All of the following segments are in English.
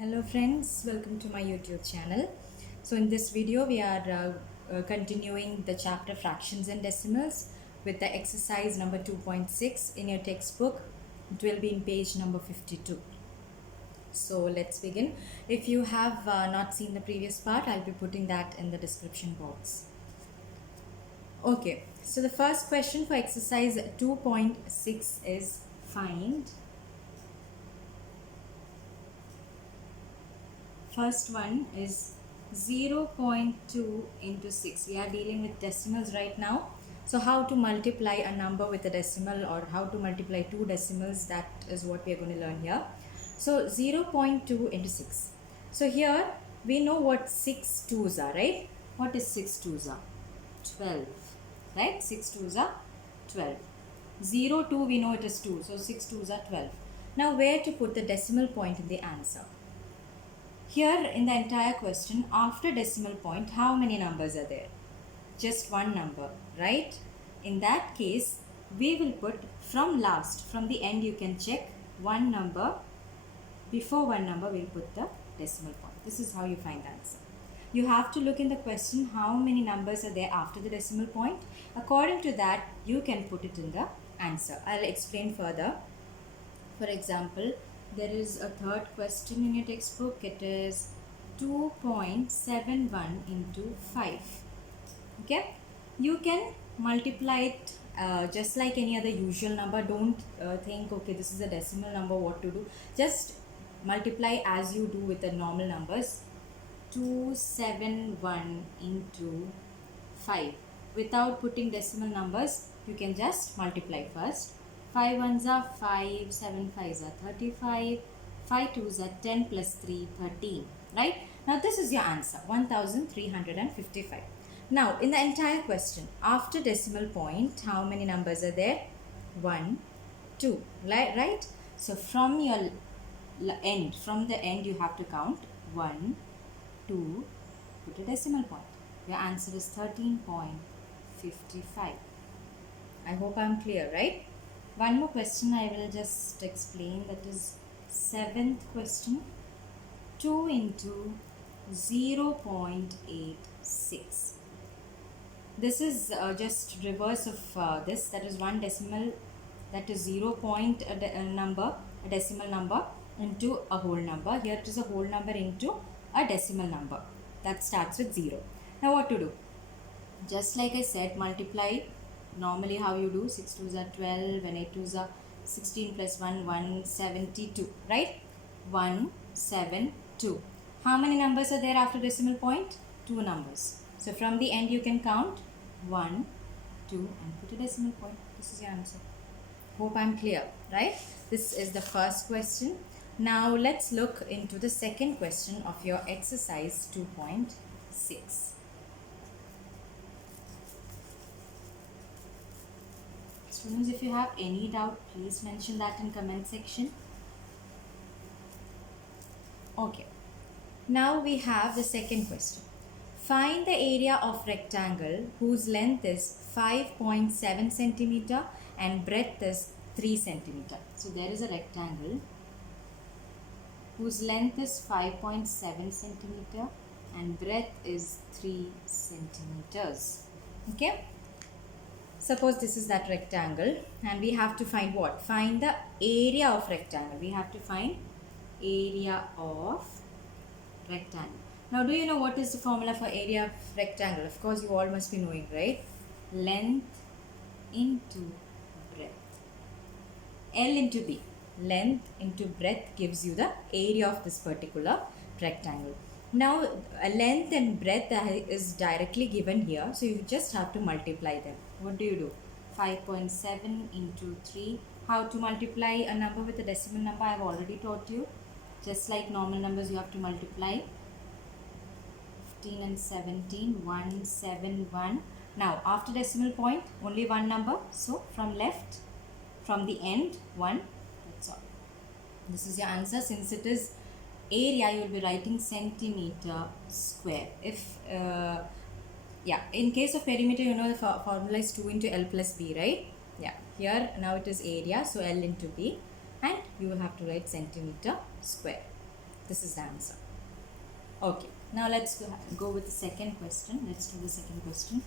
Hello friends, welcome to my YouTube channel. So in this video we are continuing the chapter fractions and decimals with the exercise number 2.6 in your textbook. It will be in page number 52. So let's begin. If you have not seen the previous part, I'll be putting that in the description box. Okay, so the first question for exercise 2.6 is find. First one is 0.2 into 6. We are dealing with decimals right now. So how to multiply a number with a decimal or how to multiply two decimals, that is what we are going to learn here. So 0.2 into 6. So here we know what 6 twos are, right? What is 6 twos are? 12, right? 6 twos are 12. 0, 2 we know it is 2. So 6 twos are 12. Now where to put the decimal point in the answer? Here in the entire question, after decimal point, how many numbers are there? Just one number, right? In that case, we will put from last, from the end you can check one number. Before one number, we'll put the decimal point. This is how you find the answer. You have to look in the question how many numbers are there after the decimal point. According to that, you can put it in the answer. I'll explain further. For example, there is a third question in your textbook. It is 2.71 into 5. Okay, you can multiply it just like any other usual number. Don't think, okay, this is a decimal number, what to do. Just multiply as you do with the normal numbers. 271 into 5. Without putting decimal numbers, you can just multiply first. 5 ones are 5, 7 5s are 35, 5 2s are 10 plus 3, 13, right? Now this is your answer, 1355. Now in the entire question, after decimal point, how many numbers are there? 1, 2, right? So from your end, from the end you have to count 1, 2, put a decimal point. Your answer is 13.55. I hope I'm clear, right? One more question I will just explain, that is 7th question. 2 into 0.86. This is just reverse of this, that is one decimal, that is 0 point a decimal number into a whole number. Here it is a whole number into a decimal number that starts with 0. Now what to do? Just like I said, multiply normally how you do. 6 2s are 12 and 8 2s are 16 plus 1, 172, right? 172. How many numbers are there after decimal point? 2 numbers. So from the end you can count 1, 2 and put a decimal point. This is your answer. Hope I'm clear, right? This is the first question. Now let's look into the second question of your exercise 2.6. Students, if you have any doubt, please mention that in comment section. Okay. Now we have the second question. Find the area of rectangle whose length is 5.7 centimeter and breadth is 3 centimeter. So there is a rectangle whose length is 5.7 centimeter and breadth is 3 centimeters. Okay. Suppose this is that rectangle and we have to find what? Find the area of rectangle. We have to find area of rectangle. Now do you know what is the formula for area of rectangle? Of course you all must be knowing, right? Length into breadth. L into B. Length into breadth gives you the area of this particular rectangle. Now length and breadth is directly given here, so you just have to multiply them. What do you do? 5.7 into 3. How to multiply a number with a decimal number I have already taught you. Just like normal numbers, you have to multiply. 15 and 17, 171. Now after decimal point, only one number. So from left, from the end, 1. That's all. This is your answer. Since it is area, you will be writing centimeter square. If yeah, in case of perimeter, you know the formula is 2 into L plus B, right? Yeah, here now it is area, so L into B and you will have to write centimeter square. This is the answer. Okay, now let's go with the second question. Let's do the second question.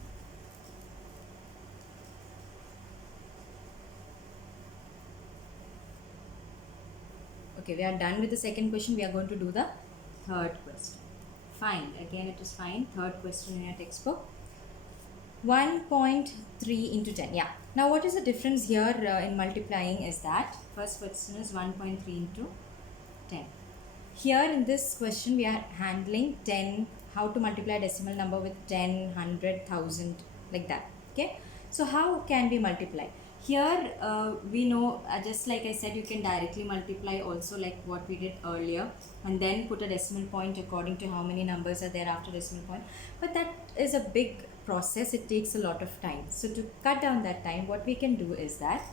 Okay, we are done with the second question. We are going to do the third question. Find, again it is find, third question in your textbook. 1.3 into 10. Yeah. Now what is the difference here in multiplying is that first question is 1.3 into 10. Here in this question we are handling 10, how to multiply a decimal number with 10, 100, 1000 like that. Okay. So how can we multiply? Here we know just like I said, you can directly multiply also like what we did earlier, and then put a decimal point according to how many numbers are there after decimal point. But that is a big process. It takes a lot of time. So to cut down that time, what we can do is that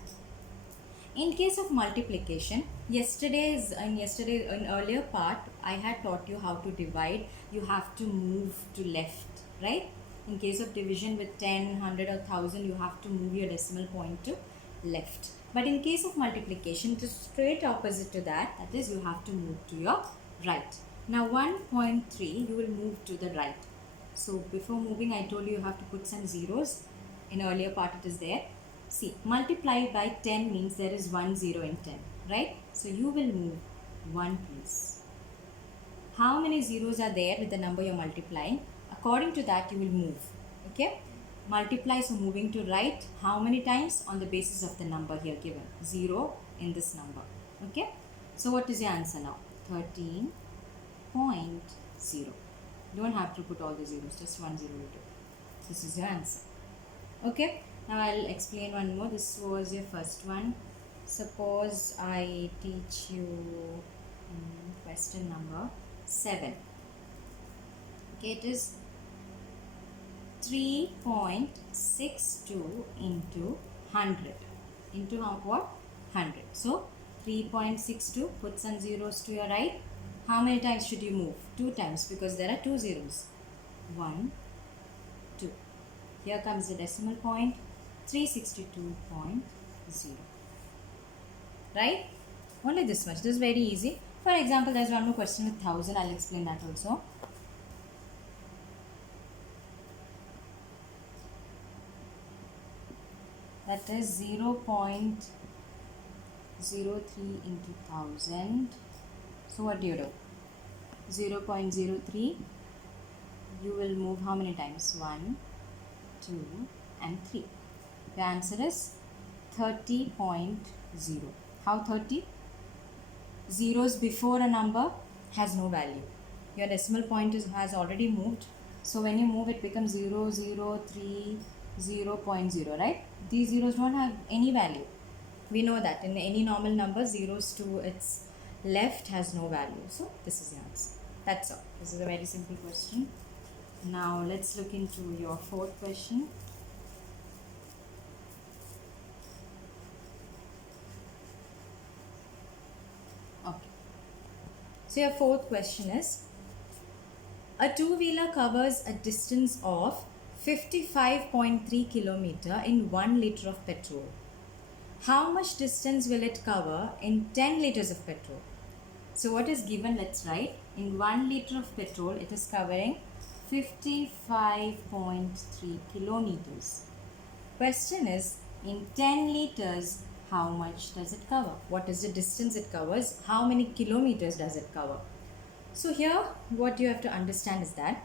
in case of multiplication, in earlier part, I had taught you how to divide. You have to move to left, right? In case of division with 10, 100 or 1000, you have to move your decimal point to left. But in case of multiplication, it is straight opposite to that. That is, you have to move to your right. Now 1.3, you will move to the right. So before moving, I told you have to put some zeros. In earlier part, it is there. See, multiply by 10 means there is 1 0 in 10, right? So you will move 1 place. How many zeros are there with the number you're multiplying? According to that, you will move. Okay? Multiply, so moving to right. How many times? On the basis of the number here given. 0 in this number. Okay? So what is your answer now? 13.0. Don't have to put all the zeros, just 1 0 will do. This is your answer. Okay? Now I'll explain one more. This was your first one. Suppose I teach you question number 7. Okay, it is 3.62 into 100. Into what? 100. So 3.62, put some zeros to your right. How many times should you move? 2 times, because there are 2 zeros. 1, 2. Here comes the decimal point. 362.0. Right? Only this much. This is very easy. For example, there is one more question with 1000. I'll explain that also. That is 0.03 into 1000. So what do you do? 0.03. You will move how many times? 1, 2 and 3. The answer is 30.0. How 30? Zeros before a number has no value. Your decimal point has already moved. So when you move, it becomes 0, 0, 3, 0.0, right? These zeros don't have any value. We know that in any normal number, zeros to its left has no value. So this is the answer. That's all. This is a very simple question. Now let's look into your fourth question. Okay. So your fourth question is, a two-wheeler covers a distance of 55.3 kilometer in 1 liter of petrol. How much distance will it cover in 10 liters of petrol? So what is given, let's write. In 1 liter of petrol, it is covering 55.3 kilometers. Question is, in 10 liters, how much does it cover? What is the distance it covers? How many kilometers does it cover? So here, what you have to understand is that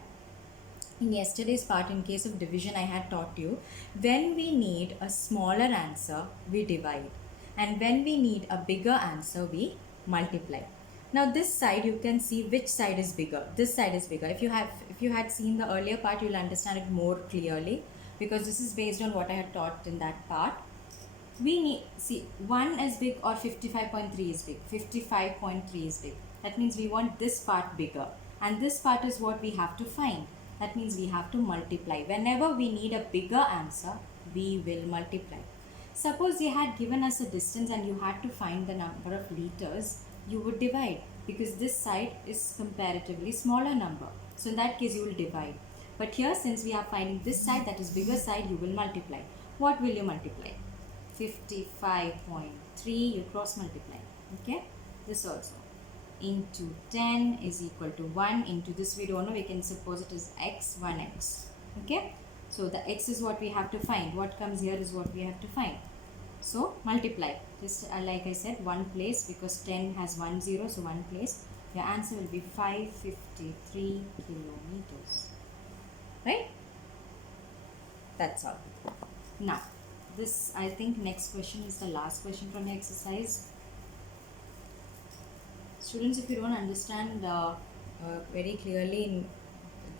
in yesterday's part, in case of division, I had taught you, when we need a smaller answer, we divide. And when we need a bigger answer, we multiply. Now this side, you can see which side is bigger. This side is bigger. If you had seen the earlier part, you will understand it more clearly, because this is based on what I had taught in that part. We need, see, 1 is big or 55.3 is big. 55.3 is big. That means we want this part bigger. And this part is what we have to find. That means we have to multiply. Whenever we need a bigger answer, we will multiply. Suppose they had given us a distance and you had to find the number of liters, you would divide, because this side is comparatively smaller number. So in that case, you will divide. But here, since we are finding this side, that is bigger side, you will multiply. What will you multiply? 55.3, you cross multiply. Okay? This also. into 10 is equal to 1 into this we don't know, we can suppose it is x, 1x. Okay, so the x is what we have to find, what comes here is what we have to find. So multiply, just like I said, one place, because 10 has 1 0, so one place. Your answer will be 553 kilometers, right? That's all. Now this, I think next question is the last question from the exercise. Students, if you don't understand very clearly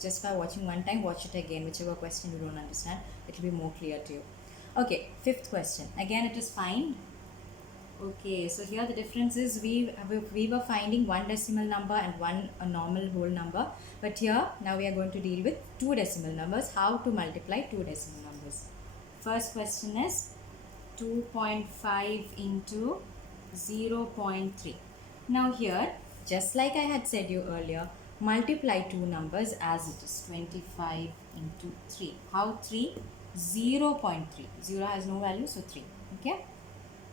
just by watching one time, watch it again. Whichever question you don't understand, it will be more clear to you. Okay, fifth question. Again, it is find. Okay, so here the difference is we were finding one decimal number and one a normal whole number. But here, now we are going to deal with two decimal numbers. How to multiply two decimal numbers. First question is 2.5 into 0.3. Now here, just like I had said you earlier, multiply two numbers as it is, 25 into 3. How 3? 0.3. 0 has no value, so 3. Okay.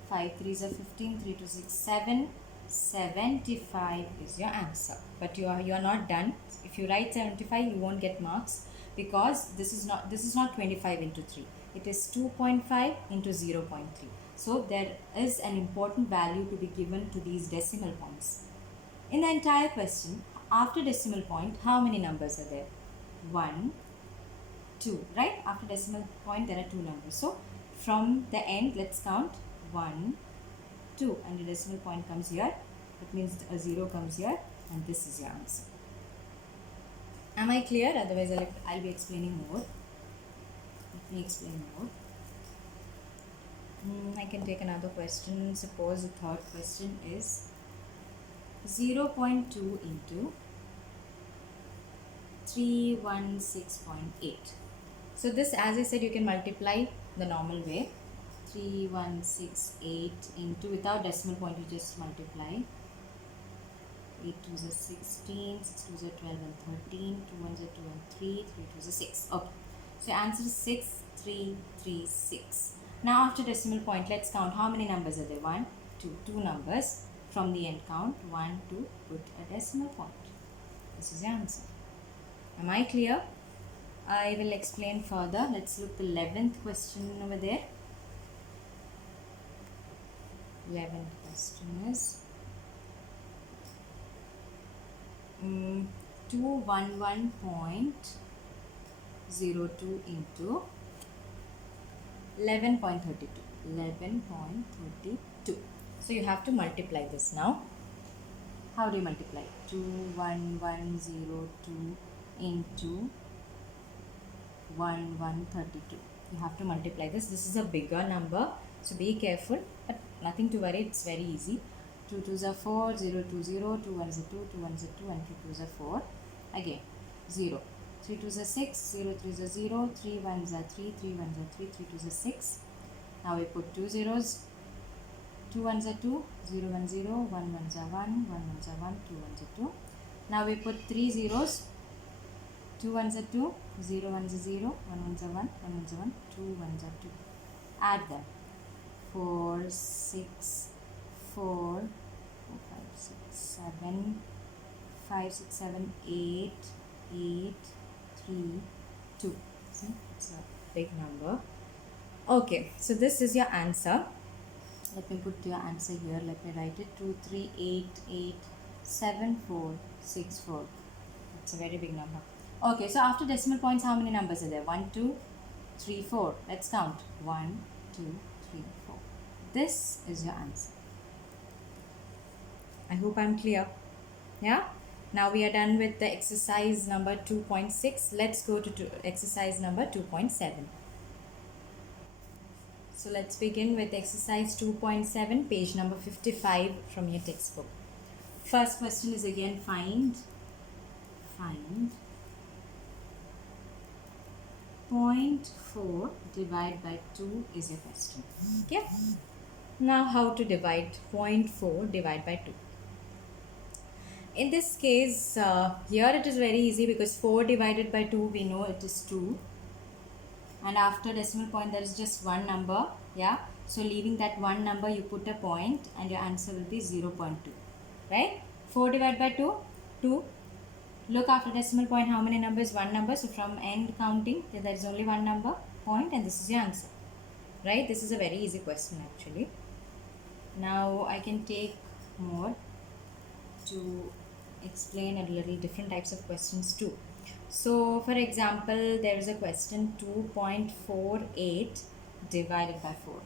5 3s are 15, 3 2 6 7. 75 is your answer. But you are not done. If you write 75, you won't get marks, because this is not 25 into 3. It is 2.5 into 0.3. So there is an important value to be given to these decimal points. In the entire question, after decimal point, how many numbers are there? 1, 2, right? After decimal point, there are two numbers. So from the end, let's count 1, 2, and the decimal point comes here. That means a 0 comes here, and this is your answer. Am I clear? Otherwise, I'll be explaining more. Let me explain more. I can take another question. Suppose the third question is 0.2 into 316.8. So this, as I said, you can multiply the normal way. 3168 into, without decimal point, you just multiply. 8 2s are 16, 6 2s are 12 and 13, 2 1s are 2 and 3, 3 2s are 6. Okay, so answer is 6336. Now after decimal point, let's count how many numbers are there. 1, 2, 2 numbers. From the end count 1, 2, put a decimal point. This is the answer. Am I clear? I will explain further. Let's look the 11th question over there. 11th question is 211.02 into 11.32. 11.32. So you have to multiply this now. How do you multiply? 21102 into 1132. You have to multiply this. This is a bigger number, so be careful, but nothing to worry, it's very easy. 2 2s are 4, 0 2 0, 2 1s are 2, 2 1s are 2, and 3 2s are 4. Again, 0. 3 2s are 6, 0 3s are 0, 3 1s are 3, 3 1s are 3, 3 2s are 6. Now we put 2 zeros. 2 1s are 2, 0 1 0, 1 1s are 1, 1 1s are 1, 2 1s are 2. Now we put 3 zeros. 2 1s are 2, 0 1s are 0, 1 1s are 1, 1 1s are 1, 2 1s are 2. Add them. 4 6 4 5 6 7 5 6 7 8 8 3 2. See, it's a big number. Okay, so this is your answer. Let me put your answer here. Let me write it. 2388764. It's a very big number. Okay, so after decimal points, how many numbers are there? 1 2 3 4. Let's count. 1 2 3 4. This is your answer. I hope I'm clear. Yeah? Now we are done with the exercise number 2.6. Let's go to exercise number 2.7. So let's begin with exercise 2.7, page number 55 from your textbook. First question is again find 0.4 divided by 2 is your question. Okay. Now how to divide 0.4 divided by 2. In this case, here it is very easy because 4 divided by 2 we know it is 2. And after decimal point there is just one number. Yeah. So leaving that one number you put a point and your answer will be 0.2. Right. 4 divided by 2, 2. Look after decimal point, how many numbers? One number. So from end counting, there is only one number point, and this is your answer. Right? This is a very easy question actually. Now I can take more to explain a little different types of questions too. So for example, there is a question 2.48 divided by 4.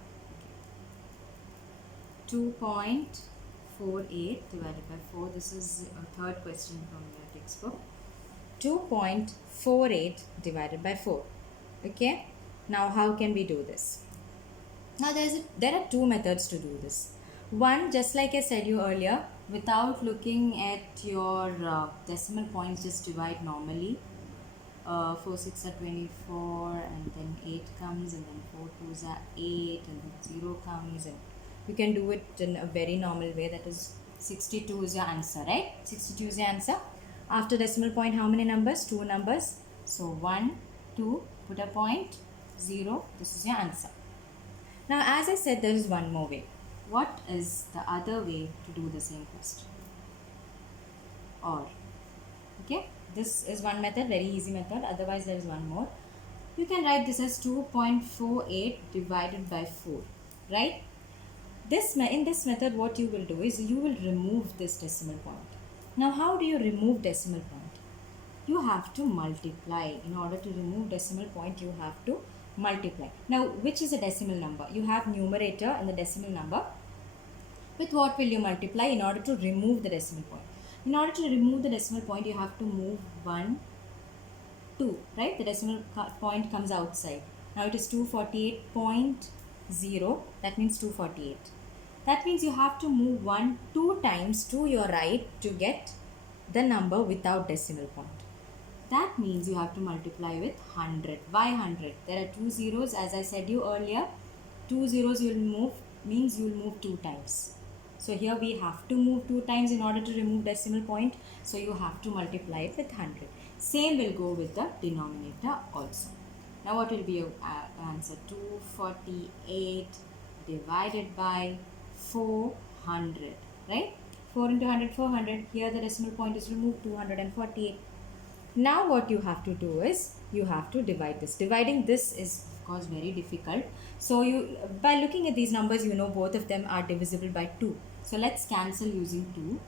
2.48 divided by 4. This is a third question from your textbook. 2.48 divided by 4. Okay. Now how can we do this? Now there are two methods to do this. One, just like I said you earlier, without looking at your decimal points, just divide normally. 4 6 are 24, and then 8 comes, and then 4 2s are 8, and then 0 comes, and you can do it in a very normal way. That is 62 is your answer, right? 62 is your answer. After decimal point, how many numbers? 2 numbers. So 1, 2, put a point, 0. This is your answer. Now, as I said, there is one more way. What is the other way to do the same question? Or, okay, this is one method, very easy method. Otherwise, there is one more. You can write this as 2.48 divided by 4, right? In this method, what you will do is you will remove this decimal point. Now, how do you remove decimal point? You have to multiply. In order to remove decimal point, you have to multiply. Now, which is a decimal number? You have numerator and the decimal number. With what will you multiply in order to remove the decimal point? In order to remove the decimal point, you have to move 1, 2, right? The decimal point comes outside. Now it is 248.0. That means 248. That means you have to move 1 2 times to your right to get the number without decimal point. That means you have to multiply with 100. Why 100? There are 2 zeros. As I said you earlier, 2 zeros you will move, means you will move 2 times. So here we have to move 2 times in order to remove decimal point. So you have to multiply it with 100. Same will go with the denominator also. Now what will be your answer? 248 divided by 400, right? 4 into 100, 400. Here the decimal point is removed, 248. Now what you have to do is you have to divide this. Dividing this is of course very difficult. So by looking at these numbers, you know both of them are divisible by 2. So let's cancel using 2.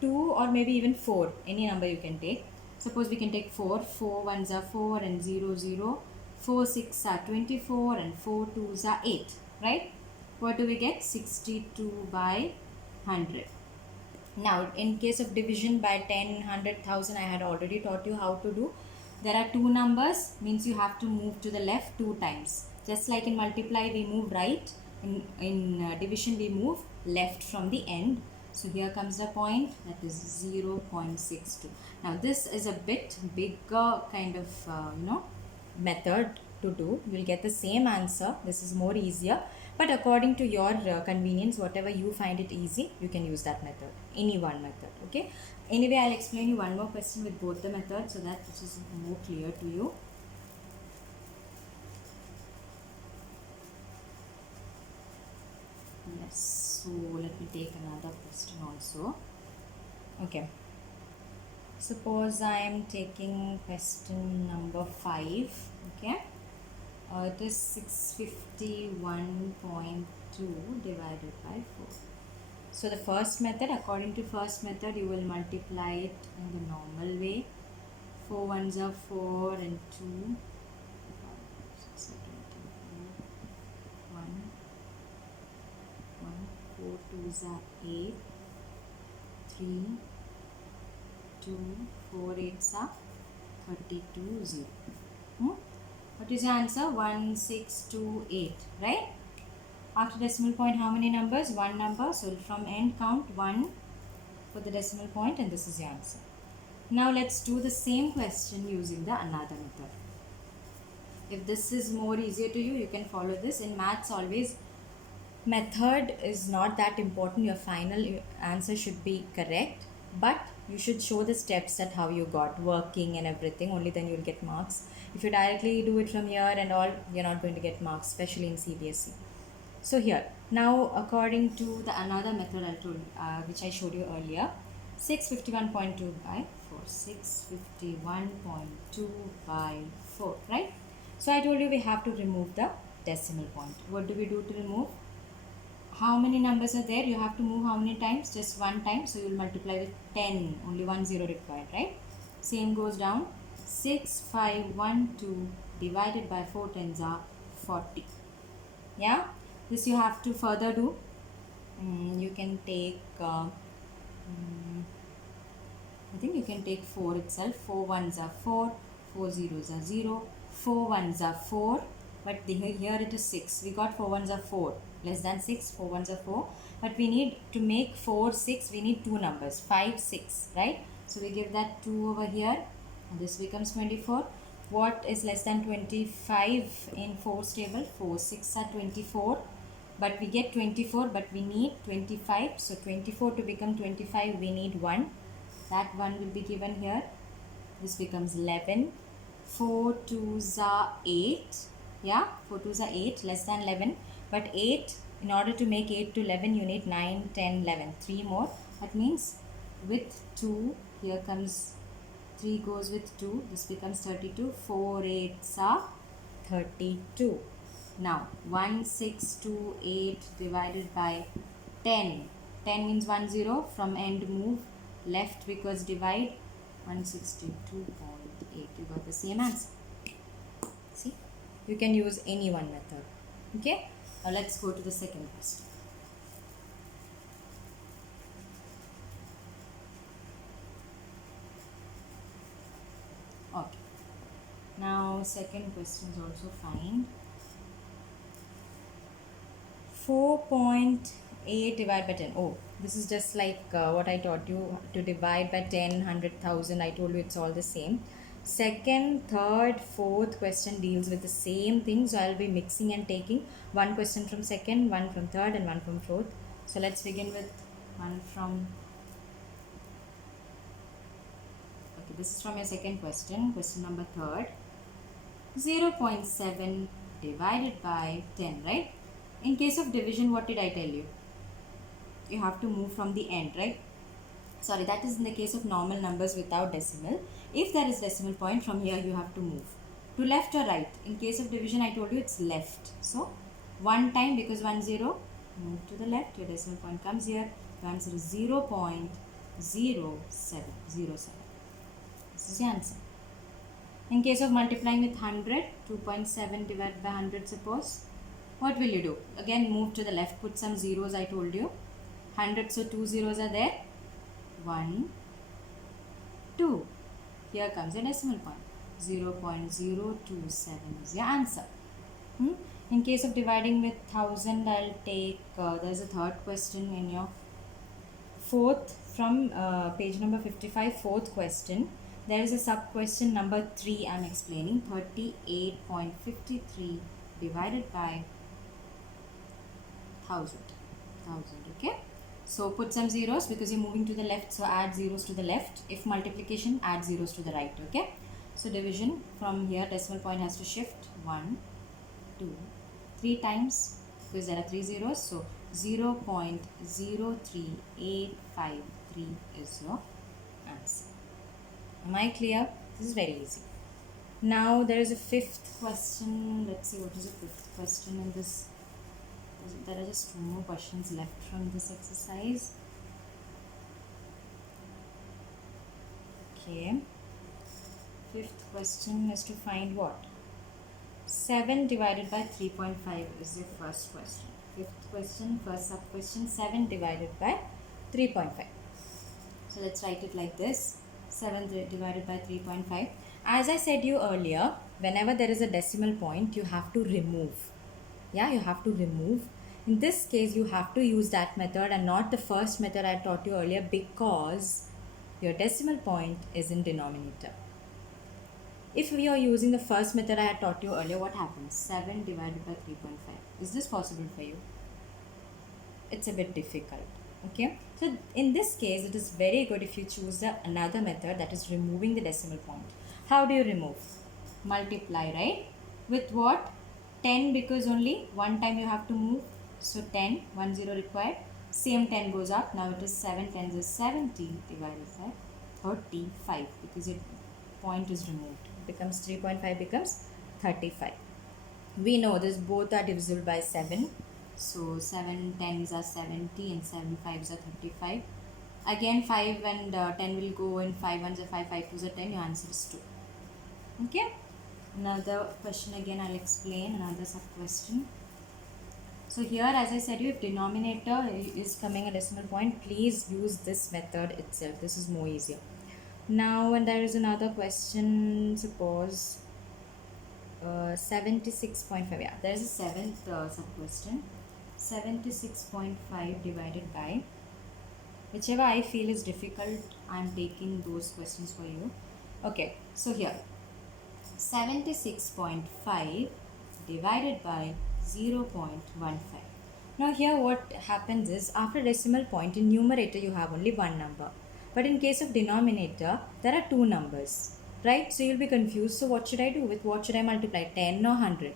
2 or maybe even 4. Any number you can take. Suppose we can take 4. 4 ones are 4 and 0 0. 4 6 are 24 and 4 2s are 8. Right? What do we get? 62 by 100. Now, in case of division by 10, 100, 1000, I had already taught you how to do. There are two numbers, means you have to move to the left 2 times. Just like in multiply, we move right. In division, we move left from the end. So, here comes the point, that is 0.62. Now, this is a bit bigger kind of, method to do. You will get the same answer. This is more easier. But according to your convenience, whatever you find it easy, you can use that method. Any one method, okay? Anyway, I'll explain you one more question with both the methods so that this is more clear to you. Yes, so let me take another question also. Okay. Suppose I am taking question number 5, okay? It is 651.2 divided by 4. So the first method, according to first method, you will multiply it in the normal way. 4 ones are 4 and 2. 4 2s are 8. 3, 2, 4 8s are 32, 0. What is your answer? 1628, right? After decimal point, how many numbers? One number. So from end count 1 for the decimal point, and this is your answer. Now let's do the same question using the another method. If this is more easier to you, you can follow this. In maths, always method is not that important. Your final answer should be correct, but you should show the steps at how you got working and everything. Only then you will get marks. If you directly do it from here and all, you're not going to get marks, especially in CBSE. So here, now according to the another method I told, which I showed you earlier, 651.2 by 4, 651.2 by 4, right? So I told you we have to remove the decimal point. What do we do to remove? How many numbers are there? You have to move how many times? Just one time. So you will multiply with 10. Only 1 0 required, right? Same goes down. 6512 divided by 4 tens are 40. Yeah, this you have to further do. You can take I think you can take 4 itself. 4 ones are 4, 4 zeros are 0, 4 ones are 4, but here it is 6. We got 4 ones are 4, less than 6, 4 ones are 4, but we need to make 4 6, we need two numbers, 5 6, right? So we give that 2 over here, and this becomes 24. What is less than 25 in 4's table? 4 6 are 24, but we get 24, but we need 25. So 24 to become 25, we need 1. That 1 will be given here. This becomes 11. 4 2s are 8. Yeah, 4 2s are 8, less than 11. But 8, in order to make 8 to 11, you need 9, 10, 11. 3 more. That means with 2, here comes 3 goes with 2. This becomes 32. 4 8s are 32. Now, 1 6 2 8 divided by 10. 10 means 1 0. From end move left because divide. 162.8. You got the same answer. See, you can use any one method. Okay, now let's go to the second question. Okay, now second question is also fine. 4.8 divided by 10. Oh, this is just like what I taught you to divide by 10, 100,000. I told you it's all the same. Second, third, fourth question deals with the same thing. So I'll be mixing and taking one question from second, one from third, and one from fourth. So let's begin with one from. Okay, this is from your second question. Question number third. 0.7 divided by 10, right? In case of division, what did I tell you? You have to move from the end, right? Sorry, that is in the case of normal numbers without decimal. If there is decimal point, from here you have to move to left or right. In case of division, I told you it's left. So one time, because 1 0, move to the left, your decimal point comes here. The answer is 0.0707. This is the answer. In case of multiplying with 100, 2.7 divided by 100, suppose. What will you do? Again, move to the left, put some zeros, I told you. 100, so 2 zeros are there. 1, 2. Here comes a decimal point. 0.027 is your answer. In case of dividing with 1000, I'll take, there's a third question in your fourth, from page number 55, fourth question. There is a sub question number 3 I'm explaining. 38.53 divided by 1000. Okay, so put some zeros because you're moving to the left, so add zeros to the left. If multiplication, add zeros to the right. Okay, so division, from here decimal point has to shift 1 2 3 times because there are 3 zeros, so 0.03853 is your answer. Am I clear? This is very easy. Now there is a fifth question. Let's see what is the fifth question in this. There are just 2 more questions left from this exercise. Okay. Fifth question is to find what? 7 divided by 3.5 is the first question. Fifth question, first sub question, 7 divided by 3.5. So let's write it like this. 7 divided by 3.5. As I said you earlier, whenever there is a decimal point, you have to remove. Yeah, you have to remove. In this case, you have to use that method and not the first method I taught you earlier, because your decimal point is in denominator. If we are using the first method I had taught you earlier, what happens? 7 divided by 3.5. Is this possible for you? It's a bit difficult. Okay, so in this case, it is very good if you choose another method, that is removing the decimal point. How do you remove? Multiply, right? With what? 10, because only one time you have to move. So 10, 1 0 required. Same 10 goes up. Now it is 7 10s is 70 divided by 35 because it point is removed. It becomes 3.5 becomes 35. We know this both are divisible by 7. So 7 10s are 70 and 7 5s are 35. Again 5 and 10 will go in 5 1s are 5, 5 2s are 10. Your answer is 2. Okay. Another question again I'll explain, another sub question. So here, as I said, if denominator is coming a decimal point, please use this method itself. This is more easier. Now, when there is another question, suppose 76.5. Yeah, there is a seventh sub question. 76.5 divided by, whichever I feel is difficult, I'm taking those questions for you. Okay, so here 76.5 divided by 0.15. Now here what happens is, after decimal point in numerator you have only one number, but in case of denominator there are two numbers, right? So you'll be confused. So what should I do? With what should I multiply? 10 or 100?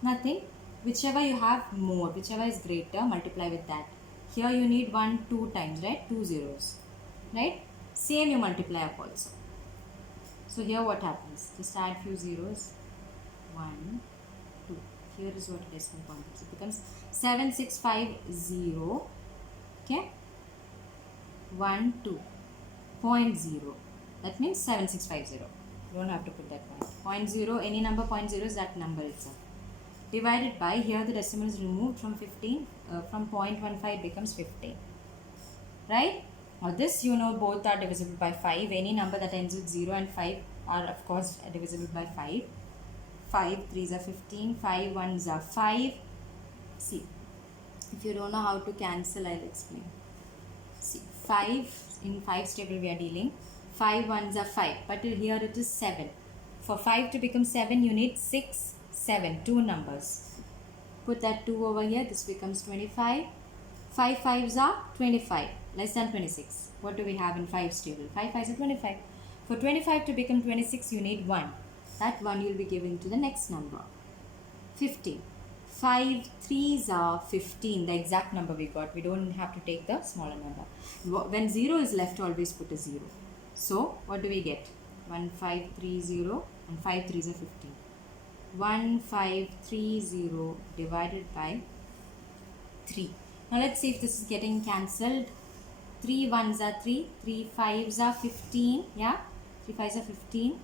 Nothing. Whichever you have more, whichever is greater, multiply with that. Here you need 1 2 times, right? 2 zeros, right? Same you multiply up also. So here what happens? Just add few zeros. 1 2. Here is what decimal point is. It becomes 7650. Okay, 1 2.0. That means 7650. You don't have to put that point. 0.0, any number 0.0 is that number itself. Divided by, here the decimal is removed from 15, from 0.15 it becomes 15. Right? Now this, you know, both are divisible by 5. Any number that ends with 0 and 5 are of course divisible by 5. 5 3s are 15, 5 1s are 5. See, if you don't know how to cancel, I'll explain. See, 5, in 5's table we are dealing. 5 1s are 5, but here it is 7. For 5 to become 7, you need 6, 7, two numbers. Put that 2 over here, this becomes 25. 5 5s are 25, less than 26. What do we have in 5's table? 5 5s are 25. For 25 to become 26, you need 1. That 1 you'll be giving to the next number. 15. 5 3s are 15, the exact number we got. We don't have to take the smaller number. When 0 is left, always put a 0. So, what do we get? 1530 and 5 3s are 15. 1530 divided by 3. Now let's see if this is getting cancelled. 3 1s are 3, 3 5s are 15, yeah, 3 5s are 15,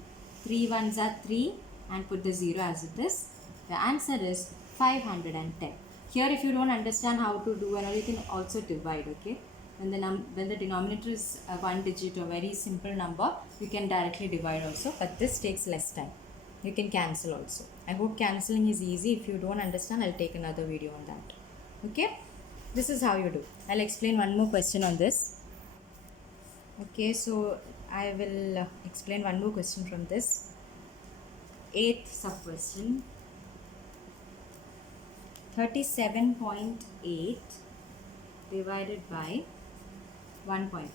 3 1s are 3, and put the 0 as it is. The answer is 510. Here if you don't understand how to do, you can also divide, okay. When the denominator is a one digit or very simple number, you can directly divide also, but this takes less time. You can cancel also. I hope cancelling is easy. If you don't understand, I'll take another video on that. Okay, this is how you do. I'll explain one more question on this. Okay, so I will explain one more question from this. 8th sub question. 37.8 divided by 1.4.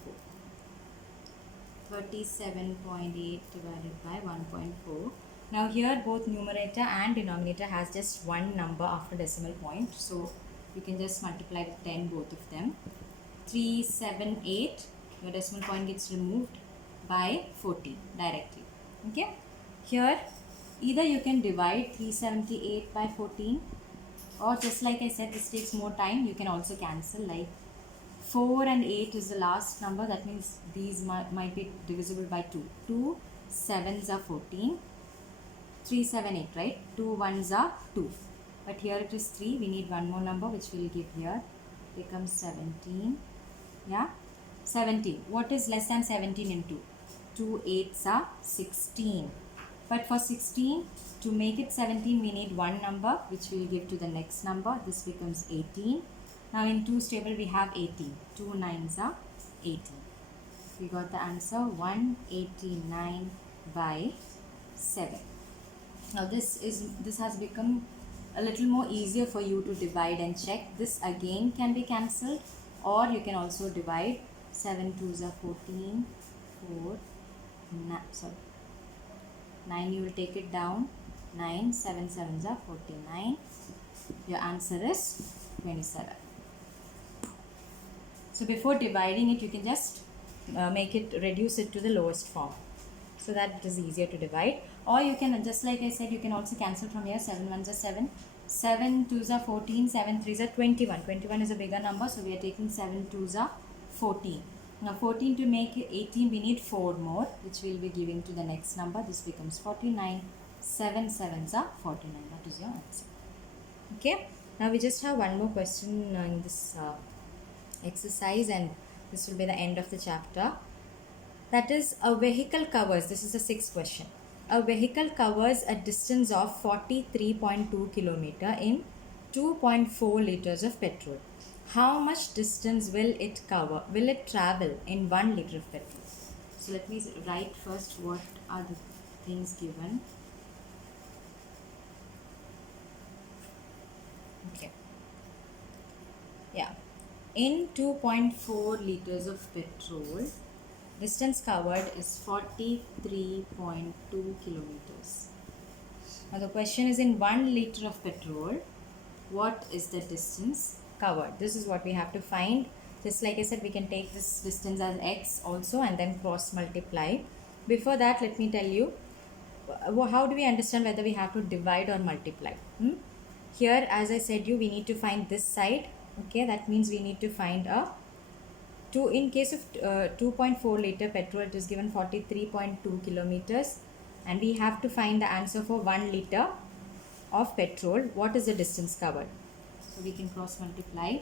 37.8 divided by 1.4. Now here both numerator and denominator has just one number after decimal point. So you can just multiply with 10 both of them. 378, your decimal point gets removed, by 40 directly. Okay. Here either you can divide 378 by 14, or just like I said, this takes more time, you can also cancel, like 4 and 8 is the last number. That means these might be divisible by 2. 2 7s are 14. 3 7 8, right? 2 1s are 2. But here it is 3. We need one more number which we'll give here. Becomes 17. Yeah? 17. What is less than 17 in 2? 2 8s are 16. But for 16, to make it 17, we need one number which we'll give to the next number. This becomes 18. Now in 2's table we have 18. 2 9s are 18. We got the answer 189 by 7. Now this has become a little more easier for you to divide and check. This again can be cancelled, or you can also divide. 7 2s are 14. 9 you will take it down. 9 7 7s are 49. Your answer is 27. So before dividing it, you can just reduce it to the lowest form, so that it is easier to divide. Or you can, just like I said, you can also cancel from here. 7 ones are 7, 7 twos are 14, 7 threes are 21. 21 is a bigger number, so we are taking 7 twos are 14. Now 14 to make 18, we need 4 more, which we will be giving to the next number. This becomes 49. 7 sevens are 49. That is your answer. Okay. Now we just have one more question in this exercise, and this will be the end of the chapter. That is, a vehicle covers, this is the 6th question. A vehicle covers a distance of 43.2 kilometer in 2.4 liters of petrol. How much distance will it cover? Will it travel in 1 liter of petrol? So let me write first what are the things given. Okay. Yeah. In 2.4 liters of petrol, distance covered is 43.2 kilometers. Now the question is, in 1 liter of petrol, what is the distance covered? This is what we have to find. Just like I said, we can take this distance as x also and then cross multiply. Before that, let me tell you, how do we understand whether we have to divide or multiply? Here, as I said we need to find this side. Okay, that means we need to find in case of 2.4 liter petrol, it is given 43.2 kilometers, and we have to find the answer for 1 liter of petrol. What is the distance covered? So we can cross multiply.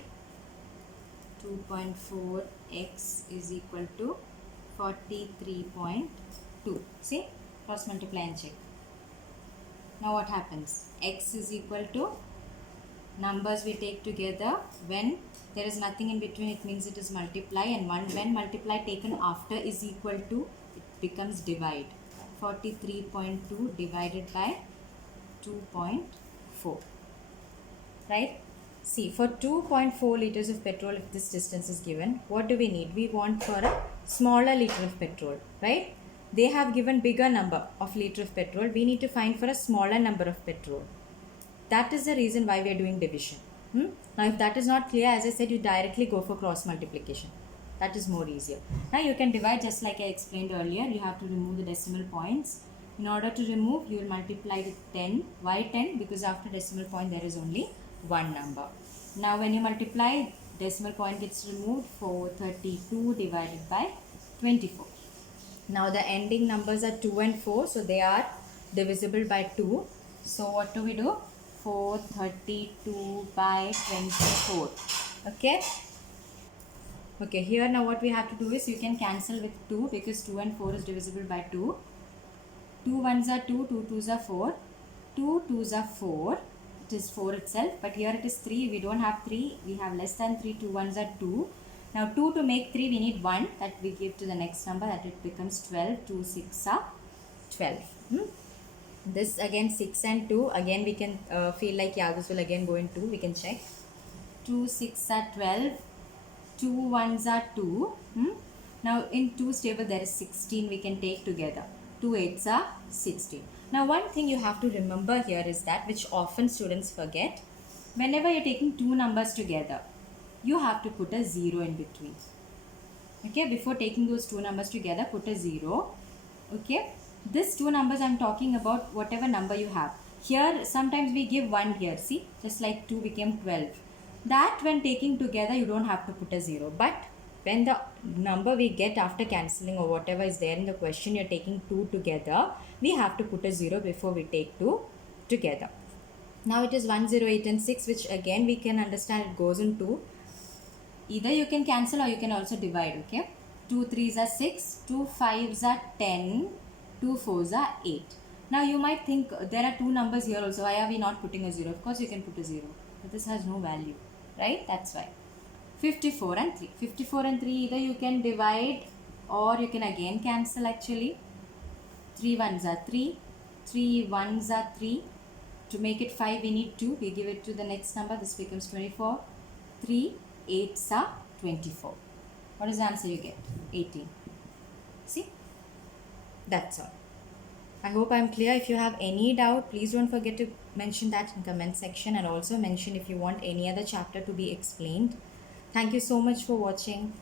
2.4 x is equal to 43.2. See, cross multiply and check. Now what happens? X is equal to numbers we take together. When there is nothing in between, it means it is multiply, and when multiply taken after is equal to, it becomes divide. 43.2 divided by 2.4. Right? See, for 2.4 liters of petrol, if this distance is given, what do we need? We want for a smaller liter of petrol, right? They have given bigger number of liter of petrol. We need to find for a smaller number of petrol. That is the reason why we are doing division. Now, if that is not clear, as I said, you directly go for cross multiplication. That is more easier. Now, you can divide just like I explained earlier. You have to remove the decimal points. In order to remove, you will multiply with 10. Why 10? Because after decimal point, there is only one number. Now, when you multiply, decimal point gets removed. 432 divided by 24. Now, the ending numbers are 2 and 4. So, they are divisible by 2. So, what do we do? 432 by 24. Okay. Okay, here now what we have to do is, you can cancel with 2 because 2 and 4 is divisible by 2. 2 ones are 2, 2 twos are 4. 2 twos are 4. It is 4 itself, but here it is 3. We don't have 3. We have less than 3. 2 ones are 2. Now 2 to make 3, we need 1. That we give to the next number, that it becomes 12. 2 6 are 12. This again 6 and 2. Again we can feel like this will again go in 2. We can check. 2 6 are 12. 2 ones are 2. Now in 2's table there is 16. We can take together. 2 8s are 16. Now one thing you have to remember here is that, which often students forget, whenever you are taking two numbers together, you have to put a 0 in between. Okay, before taking those two numbers together, put a 0. Okay. This two numbers I am talking about, whatever number you have. Here sometimes we give 1 here, see, just like 2 became 12. That when taking together, you don't have to put a 0. But when the number we get after cancelling or whatever is there in the question, you are taking 2 together, we have to put a 0 before we take 2 together. Now it is 1, 0, 8 and 6, which again we can understand it goes in 2. Either you can cancel or you can also divide, okay. 2 3s are 6, 2 5s are 10. 2 4s are 8. Now you might think there are two numbers here also. Why are we not putting a 0? Of course you can put a 0. But this has no value. Right? That's why. 54 and 3. 54 and 3, either you can divide or you can again cancel actually. 3 1s are 3. 3 1s are 3. To make it 5, we need 2. We give it to the next number. This becomes 24. 3 8s are 24. What is the answer you get? 18. See? That's all. I hope I'm clear. If you have any doubt, please don't forget to mention that in comment section, and also mention if you want any other chapter to be explained. Thank you so much for watching.